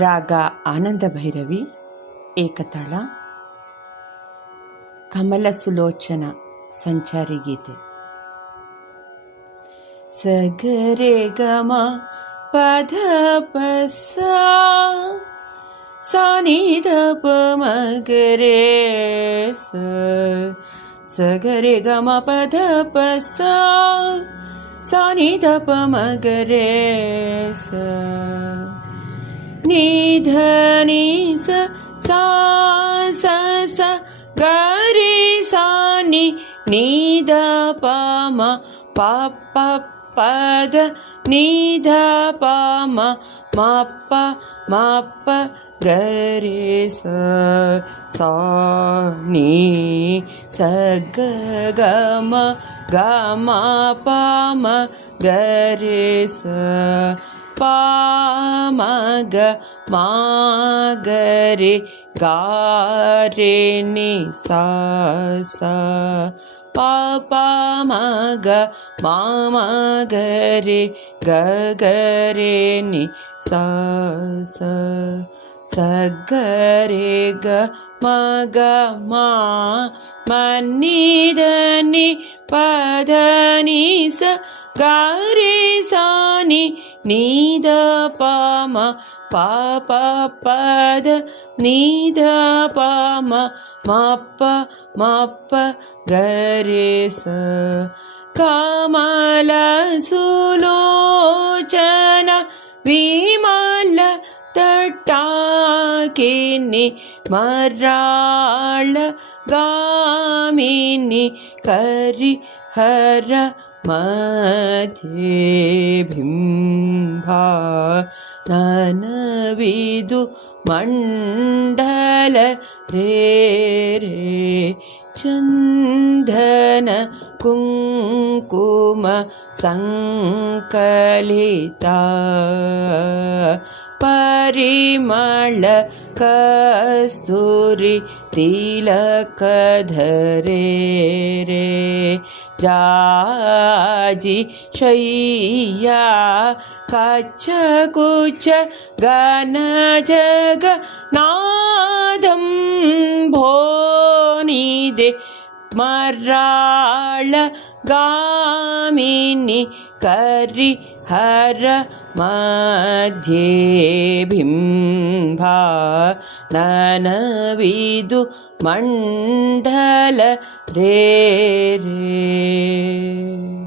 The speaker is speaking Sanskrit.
ರಾಗ ಆನಂದ ಭೈರವಿ, ಏಕತಾಳ, ಕಮಲ ಸುಲೋಚನ ಸಂಚಾರಿ ಗೀತೆ. ಸಗರೆ ಗಮ ಪಧ ಪಸ ಸಾನಿಧ ಪ ಮಗರೆ ಸಗರೆ ಗಮ ಪಧ ಪಸ ಸಾನಿಧ ಪ ಮಗರೆ ನಿಧ ನಿ ಸಾ ಸ ಸ ಗರಿ ಸಾ ನಿ ನಿಧ ಪ ಮ ಪ ಪ ಪದ ನಿಧ ಪ ಮ ಮ ಪ ಮ ಪ ಗರಿ ಸ ಸಾ ನಿ ಸ ಗ ಗ ಮ ಗ ಮ ಪ ಮ ಗರಿ ಸ ಪ ಮ ಗ ಮ ಗ ರೆ ಗ ರೆ ನಿ ಸಾ ಸ ಪ ಪ ಮ ಗ ಮ ಮ ಗ ರೆ ಗ ಗ ರೆ ನಿ ಸಾ ಸ ಸ ಗ ರೆ ಗ ಮ ಗ ಮ ಮ ನಿ ದ ನಿ ಪ ಧ ನಿ ಸ ಗ ರೆ ಸಾ ನಿ ನಿ ದ ಪ ಮ ಪ ಪ ಪ ದ ನಿ ದ ಪ ಮ ಮ ಪ ಮ ಪ ಗ ರೆ ಸ ಕಮಲ ಸುಲೋಚನ ವಿಮಲ ತಟಾಕಿನಿ ಮರಾಳ ಗಾಮಿನಿ ಕರಿ ಹರ ಮಧ್ಯೆ ಬಿಂಬ ನನವಿದು ಮಂಡಲ ರೇ ರೇ ಚಂದನ ಕುಂಕುಮ ಸಂಕಲಿತ ಪರಿಮಳ ಕಸ್ತೂರಿ ತಿಲಕಧರೆ ರೇ ಜಾಜಿ ಶಯ್ಯಾ ಕಚ್ಚ ಕುಚ ಗನ ಜಗ ನಾದಂ ಭೋನಿದೆ ಮರಾಳ ಗಾಮಿನಿ ಕರಿ ಹರ ಮಧ್ಯೆ ಬಿಂಬ ನನವಿದು ಮಂಡಲ ರೇ ರೇ.